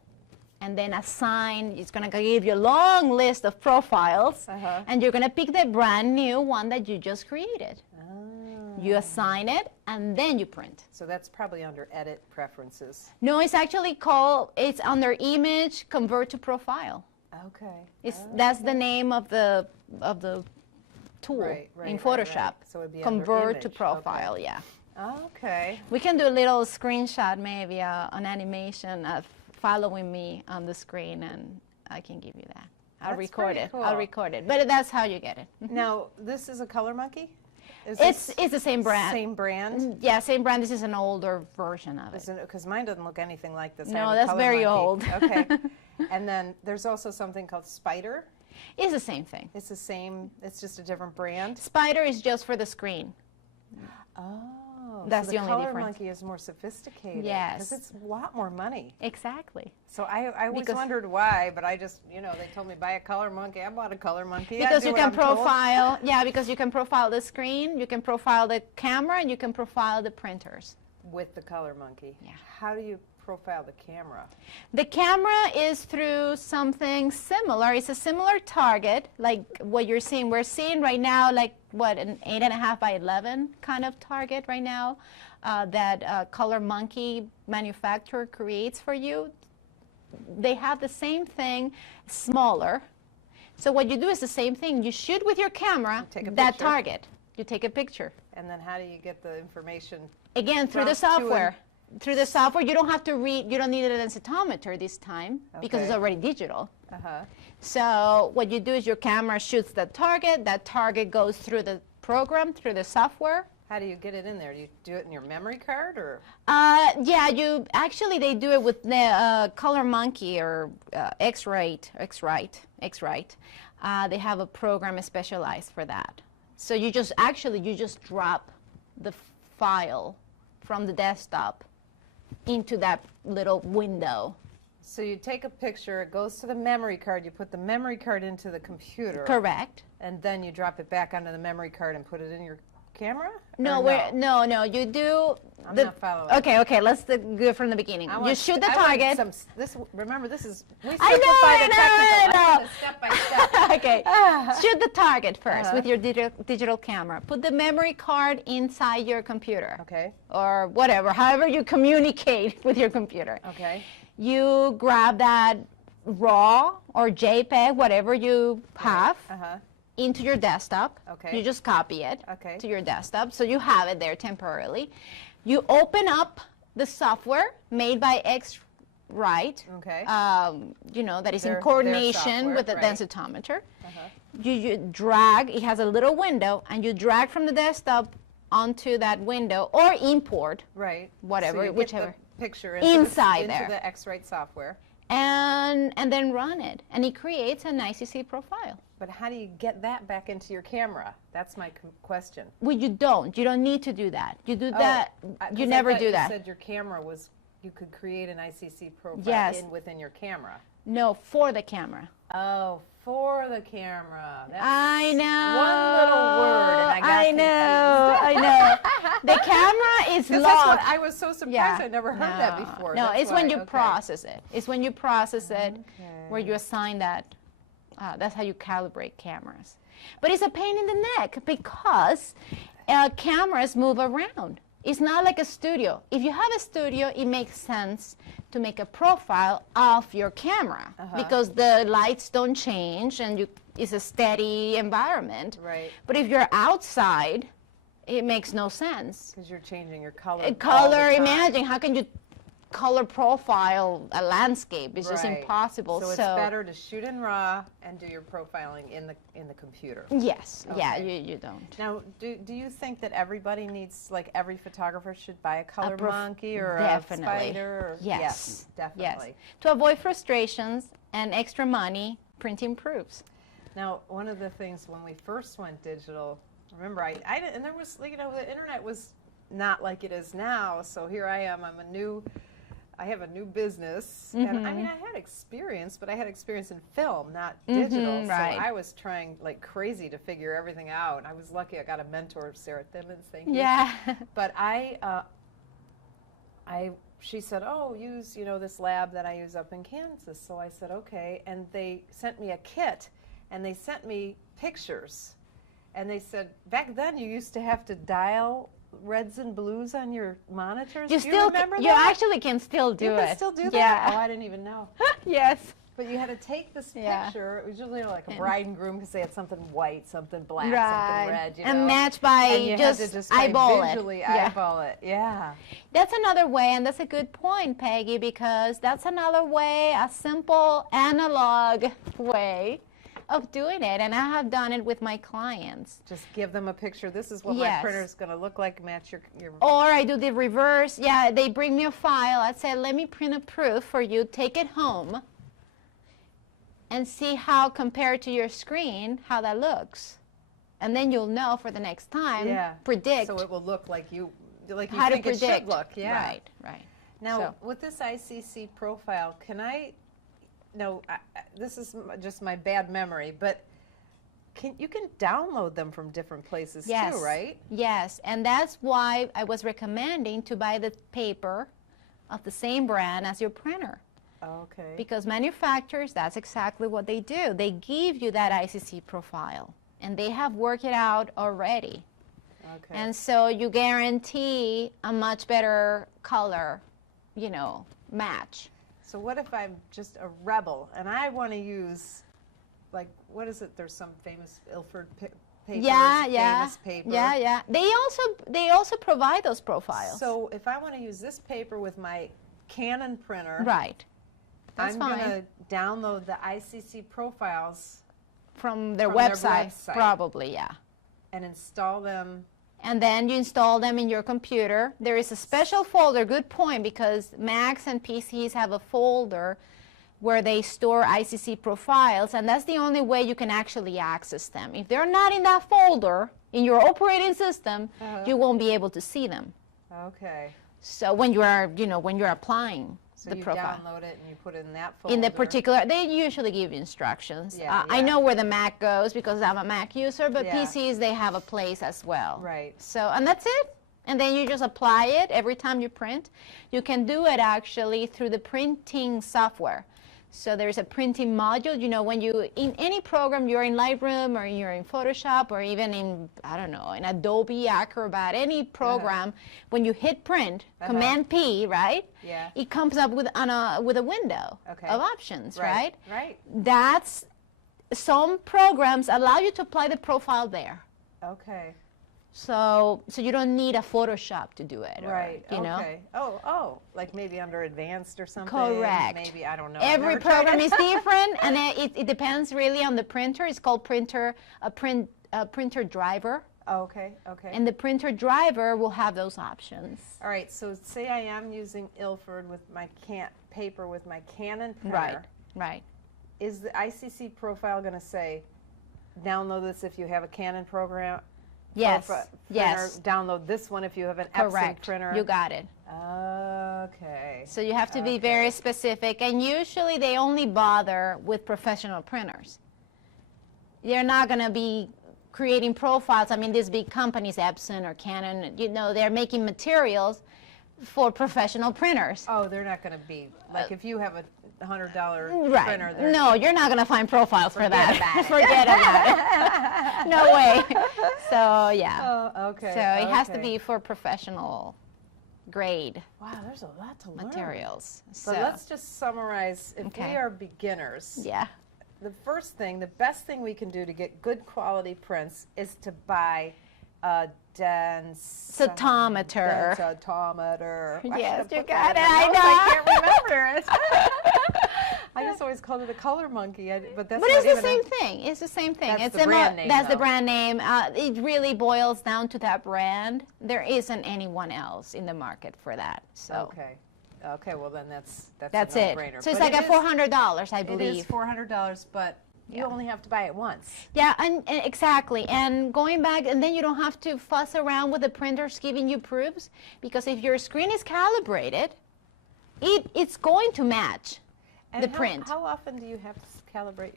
and then assign. It's going to give you a long list of profiles. And you're going to pick the brand new one that you just created. You assign it and then you print. So that's probably under Edit Preferences. No, it's actually called, it's under Image, Convert to Profile. Okay. That's the name of the tool in Photoshop. Right. So it'd be Convert to profile, yeah. Okay. We can do a little screenshot, maybe an animation of following me on the screen, and I can give you that. I'll record it. Cool. I'll record it. But that's how you get it. Now, this is a Color Monkey? It's the same brand. Same brand? Yeah, same brand. This is an older version of it. Because mine doesn't look anything like this. No, that's very old. Okay. And then there's also something called Spider. It's the same thing. It's the same, it's just a different brand. Spider is just for the screen. Oh, That's so the only Color difference. Monkey is more sophisticated. Yes. Because it's a lot more money. Exactly. So I always Because- wondered why, but I just, you know, they told me buy a Color Monkey. I bought a Color Monkey. Because I do you what can I'm told. profile, yeah, because you can profile the screen, you can profile the camera, and you can profile the printers. With the Color Monkey. Yeah. How do you profile the camera? The camera is through something similar. It's a similar target, like what you're seeing. We're seeing right now, like what, an 8.5 by 11 kind of target right now that Color Monkey manufacturer creates for you. They have the same thing, smaller. So what you do is the same thing. You shoot with your camera take a that picture. target. You take a picture. And then how do you get the information? Again, through the Prompts to an- software. Through the software, you don't have to read, you don't need an densitometer this time because it's Okay. already digital. Uh-huh. So what you do is your camera shoots that target goes through the program, through the software. How do you get it in there? Do you do it in your memory card or? Yeah, they do it with the Color Monkey or X-Rite. They have a program specialized for that. So you just drop the file from the desktop into that little window. So you take a picture, it goes to the memory card, you put the memory card into the computer. Correct. And then you drop it back onto the memory card and put it in your camera? No, Or no, you do. I'm not following. Okay, let's go from the beginning. You shoot the I want target. remember, this is, we I know, simplify the technical. I know. I want it step by step. Okay, shoot the target first with your digital camera. Put the memory card inside your computer. Okay, Or whatever, however you communicate with your computer. okay. You grab that RAW or JPEG, whatever you have, into your desktop. Okay. You just copy it Okay. to your desktop, so you have it there temporarily. You open up the software made by X-Rite, Okay. that is Their in coordination software, with the right. densitometer. You drag, it has a little window, and you drag from the desktop onto that window or import, Right. whatever, So you get whichever. the picture Inside into there. the X-Rite software. and then run it, and it creates an ICC profile. But how do you get that back into your camera? That's my question. Well, you don't need to do that. You do that, you never do that. You said your camera was, you could create an ICC profile Yes. within your camera. No, for the camera. Oh, for the camera. That's I know. one little word, and I got know. The camera is Because that's what locked. I was so surprised. I never heard that before. No, That's it's when why- you okay. process it. It's when you process it where Okay. you assign that. That's how you calibrate cameras. But it's a pain in the neck because cameras move around. It's not like a studio. If you have a studio, it makes sense to make a profile of your camera because the lights don't change and it's a steady environment. Right. But if you're outside, it makes no sense. Because you're changing your color. all the Color, time. imagine, how can you color profile a landscape? It's just Right. impossible. So it's better to shoot in RAW and do your profiling in the computer. Yes, yeah, Okay. you don't. Now, do you think that everybody needs, like every photographer should buy a Color prof- Monkey or Definitely. a Spider? Or, Yes, definitely. Yes. To avoid frustrations and extra money, printing proofs. Now, one of the things when we first went digital, remember, I didn't, and there was, the internet was not like it is now. So here I am. I have a new business, and I mean, I had experience, but I had experience in film, not digital. right. So I was trying like crazy to figure everything out. I was lucky I got a mentor, Sarah Thimmons, thank you. Yeah. But she said, oh, use, this lab that I use up in Kansas. So I said, okay. And they sent me a kit, and they sent me pictures. And they said, back then you used to have to dial reds and blues on your monitors. You Do you remember that? You actually can still do You it. can still do that? Yeah. Oh, I didn't even know. Yes. But you had to take this Yeah. picture. It was usually like a bride and groom because they had something white, something black, Right. something red. And match by and you had to just eyeball it. visually Yeah. eyeball it. Yeah. That's another way, and that's a good point, Peggy, because that's another way, a simple analog way of doing it, and I have done it with my clients. Just give them a picture. This is what Yes. my printer is going to look like. Match your. Or I do the reverse. Yeah, they bring me a file. I'd say, let me print a proof for you. Take it home. and see how compared to your screen, how that looks. And then you'll know for the next time, predict. So it will look like you how think to predict. it should look. Yeah. Right, right. Now, with this ICC profile, can this is just my bad memory, but you can download them from different places too, right? Yes, and that's why I was recommending to buy the paper of the same brand as your printer. Okay. Because manufacturers, that's exactly what they do. They give you that ICC profile, and they have worked it out already. Okay. And so you guarantee a much better color, match. So what if I'm just a rebel and I want to use, like, what is it? There's some famous Ilford paper. Famous paper. Yeah. They also provide those profiles. So if I want to use this paper with my Canon printer, right, that's I'm going to download the ICC profiles from their website, probably, and install them. And then you install them in your computer. There is a special folder, good point, because Macs and PCs have a folder where they store ICC profiles, and that's the only way you can actually access them. If they're not in that folder, in your operating system, you won't be able to see them. Okay. So when you are, when you're applying so the you profile. download it and you put it in that folder. In the particular, they usually give you instructions. Yeah. I know where the Mac goes because I'm a Mac user, but Yeah. PCs, they have a place as well. Right. So, and that's it. And then you just apply it every time you print. You can do it actually through the printing software. So there's a printing module, when you, in any program, you're in Lightroom or you're in Photoshop or even in, I don't know, in Adobe Acrobat, any program, when you hit print, Command P, right? Yeah. It comes up with a window of options, right? Right. That's, some programs allow you to apply the profile there. Okay. So you don't need a Photoshop to do it. Right. Or, Okay. Oh, like maybe under advanced or something. Correct. Maybe, I don't know. Every program is different, and it depends really on the printer. It's called printer driver. Okay. And the printer driver will have those options. All right. So say I am using Ilford with my paper with my Canon printer. Right. Is the ICC profile going to say, download this if you have a Canon program? Yes. Yes. Download this one if you have an Epson printer. You got it. Okay. So you have to be very specific, and usually they only bother with professional printers. They're not going to be creating profiles. I mean, these big companies, Epson or Canon, they're making materials for professional printers. Oh, they're not going to be, like if you have a $100 printer. No, you're not going to find profiles for that. Forget about it. No way. So, yeah. Oh, okay. So it has to be for professional grade. Wow, there's a lot to learn. Materials. So let's just summarize. If we are beginners, the best thing we can do to get good quality prints is to buy a densitometer. Yes, you got it. I know. I can't remember it. I just always called it a color monkey, but it's the same thing. It's the same thing. That's the brand name. That's the brand name. It really boils down to that brand. There isn't anyone else in the market for that. So. Okay. Well, then that's it. a no-brainer. So it's like $400, I believe. It is $400, but you only have to buy it once. Yeah, and exactly. And going back, and then you don't have to fuss around with the printers giving you proofs, because if your screen is calibrated, it's going to match the print. How often do you have to calibrate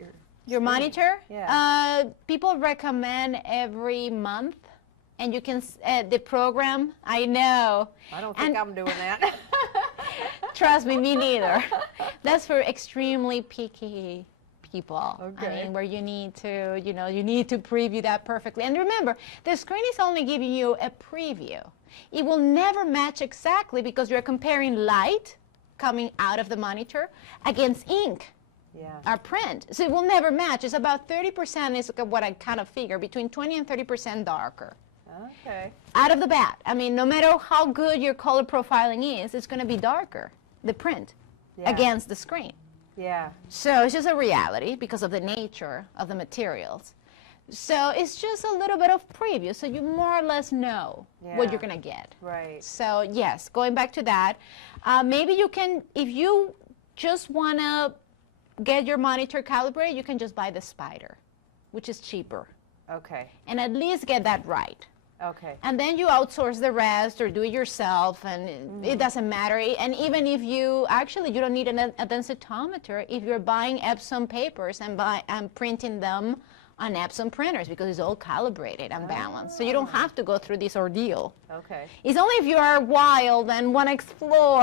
your monitor? Yeah. People recommend every month, and you can the program. I know. I don't think I'm doing that. Trust me, me neither. That's for extremely picky people. Okay. I mean, where you need to, you need to preview that perfectly. And remember, the screen is only giving you a preview. It will never match exactly because you're comparing light coming out of the monitor against ink, or print. So it will never match. It's about 30% is what I kind of figure, between 20 and 30% darker. Okay. Out of the bat. I mean, no matter how good your color profiling is, it's going to be darker, the print, against the screen. Yeah. So it's just a reality because of the nature of the materials. So it's just a little bit of preview, so you more or less know what you're going to get. Right. So yes, going back to that, maybe you can, if you just want to get your monitor calibrated, you can just buy the spider, which is cheaper. Okay. And at least get that right. Okay. And then you outsource the rest or do it yourself, and it doesn't matter. And even if you don't need a densitometer if you're buying Epson papers and printing them on Epson printers, because it's all calibrated and balanced. So you don't have to go through this ordeal. Okay. It's only if you are wild and want to explore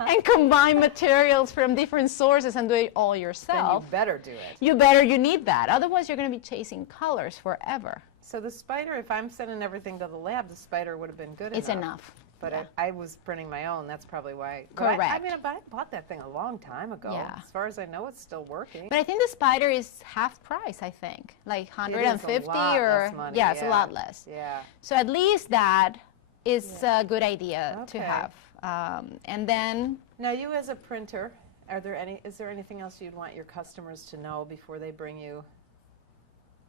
and combine materials from different sources and do it all yourself. Then you better do it. You need that. Otherwise, you're going to be chasing colors forever. So the spider, if I'm sending everything to the lab, the spider would have been good enough. It's enough. But yeah. I was printing my own. That's probably why. Correct. I bought that thing a long time ago. Yeah. As far as I know, it's still working. But I think the spider is half price, I think. Like 150 or... Money, yeah, it's a lot less. Yeah. So at least that is a good idea to Okay. have. And then... Now, you as a printer, is there anything else you'd want your customers to know before they bring you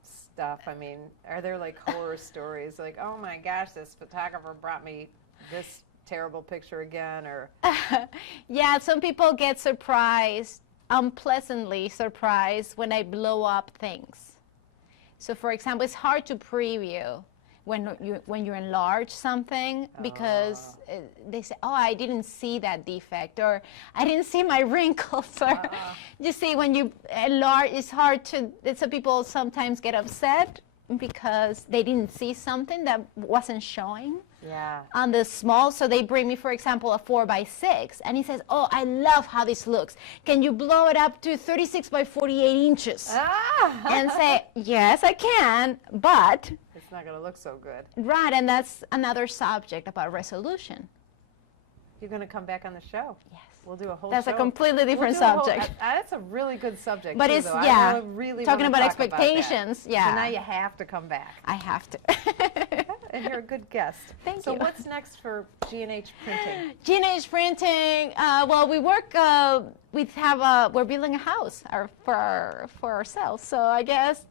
stuff? I mean, are there like horror stories like, oh my gosh, this photographer brought me this terrible picture again, or Yeah, some people get surprised, unpleasantly surprised, when I blow up things. So for example, it's hard to preview when you enlarge something, because they say, oh, I didn't see that defect, or I didn't see my wrinkles, or you see, when you enlarge, it's hard to, so people sometimes get upset because they didn't see something that wasn't showing. Yeah. On the small, so they bring me, for example, a 4x6, and he says, oh, I love how this looks. Can you blow it up to 36 by 48 inches? And say, yes, I can, but... It's not going to look so good. Right, and that's another subject about resolution. You're going to come back on the show. Yes. We'll do a whole That's show. a completely different We'll do a whole- subject. That's a really good subject, But too, it's, though. yeah, I really talking wanna about talk that. expectations, yeah. So now you have to come back. I have to. And you're a good guest. Thank so you. what's next for G&H Printing? G&H Printing, well, we work, we're building a house for ourselves. So I guess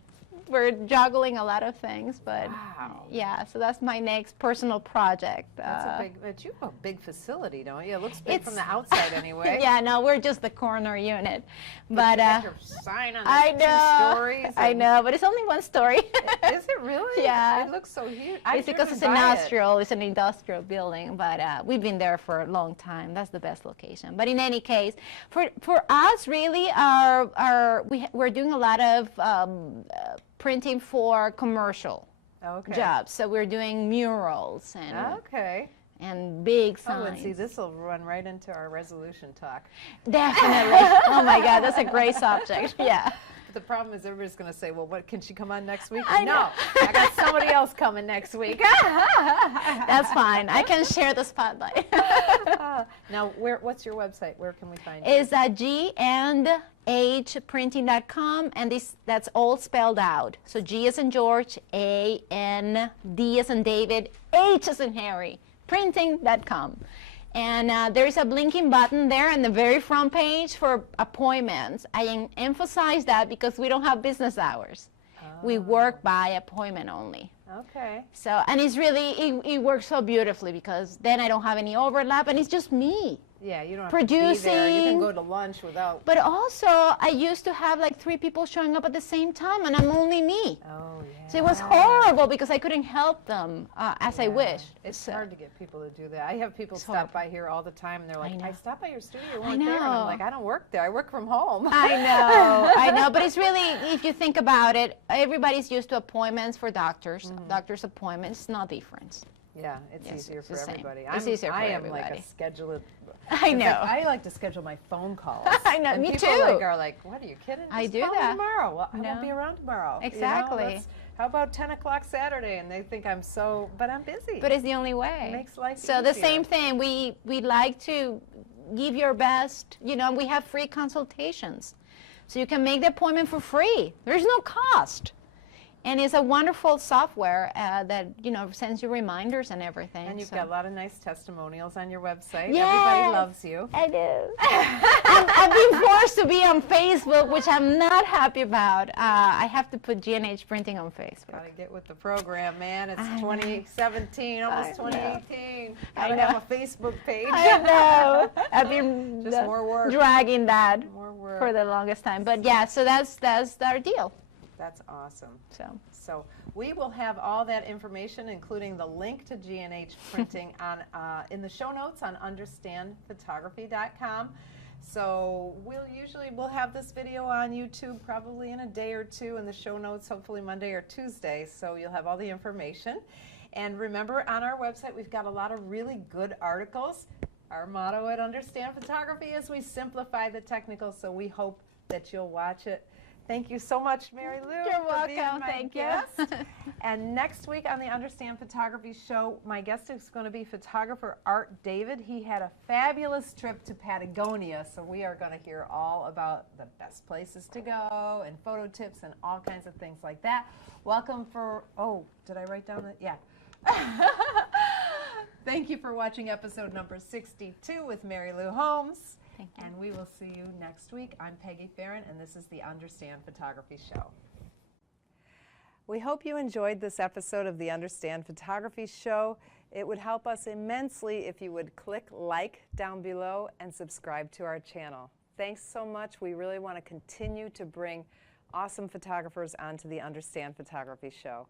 we're juggling a lot of things, but Wow. yeah, so that's my next personal project. That's a big, but you have a big facility, don't you? It looks big from It's- the outside anyway. Yeah, no, we're just the corner unit. But you got your sign on I the know, 2 stories. I and- know, but it's only one story. Is it really? Yeah. It looks so huge. It's because it's an industrial building, but we've been there for a long time. That's the best location. But in any case, for us, really, we're doing a lot of printing for commercial jobs. So we're doing murals and big signs. Oh, and see, this will run right into our resolution talk. Definitely. Oh my God, that's a great subject. Yeah. But the problem is everybody's going to say, well, what, can she come on next week? I No, know. I got somebody else coming next week. That's fine. I can share the spotlight. Now, what's your website? Where can we find you? Is GandHprinting.com, and that's all spelled out. So G as in George, A, N, D as in David, H as in Harry, printing.com. And there's a blinking button there on the very front page for appointments. I emphasize that because we don't have business hours. We work by appointment only. Okay. So, and it's really, it works so beautifully, because then I don't have any overlap, and it's just me. Yeah, you don't have to be there. You Producing. can go to lunch without. But also, I used to have like 3 people showing up at the same time, and I'm only me. Oh, yeah. So it was horrible because I couldn't help them as I wished. It's So- hard to get people to do that. I have people It's stop hard. by here all the time, and they're like, know. I stopped by your studio, you weren't there. And I'm know. like, I don't work there. I work from home. I know, but it's really, if you think about it, everybody's used to appointments for doctors. Doctor's appointments, no difference. Yeah, it's Yes, easier it's for the same. everybody. It's easier for I am like everybody. a scheduler. I In know. fact, I like to schedule my phone calls. I know, And me people too. are like, what, are you kidding? I Just do call me that. tomorrow. Well, I No. won't be around tomorrow. You know, Exactly. how about 10 o'clock Saturday? And they think I'm so, but I'm busy. But it's the only way. It makes life So the easier. same thing, we like to give your best, we have free consultations. So you can make the appointment for free. There's no cost. And it's a wonderful software that, you know, sends you reminders and everything. And you've got a lot of nice testimonials on your website. Yes, Everybody loves you. I do. I've been forced to be on Facebook, which I'm not happy about. I have to put G&H Printing on Facebook. Gotta get with the program, man. It's 2017, almost 2018. Gotta know. have a Facebook page. I know. I've been Just more work. dragging that More work. for the longest time. But yeah, so that's our deal. That's awesome. So We will have all that information, including the link to G&H Printing on in the show notes on understandphotography.com. So we'll have this video on YouTube probably in a day or two, in the show notes, hopefully Monday or Tuesday. So you'll have all the information. And remember, on our website, we've got a lot of really good articles. Our motto at Understand Photography is we simplify the technical, so we hope that you'll watch it. Thank you so much, Marilu. You're welcome. For being my Thank guest. you. And next week on the Understand Photography show, my guest is going to be photographer Art David. He had a fabulous trip to Patagonia, so we are going to hear all about the best places to go and photo tips and all kinds of things like that. Welcome for, oh, did I write down that? Yeah. Thank you for watching episode number 62 with Marilu Holmes. Thank you. And we will see you next week. I'm Peggy Farron, and this is the Understand Photography Show. We hope you enjoyed this episode of the Understand Photography Show. It would help us immensely if you would click like down below and subscribe to our channel. Thanks so much. We really want to continue to bring awesome photographers onto the Understand Photography Show.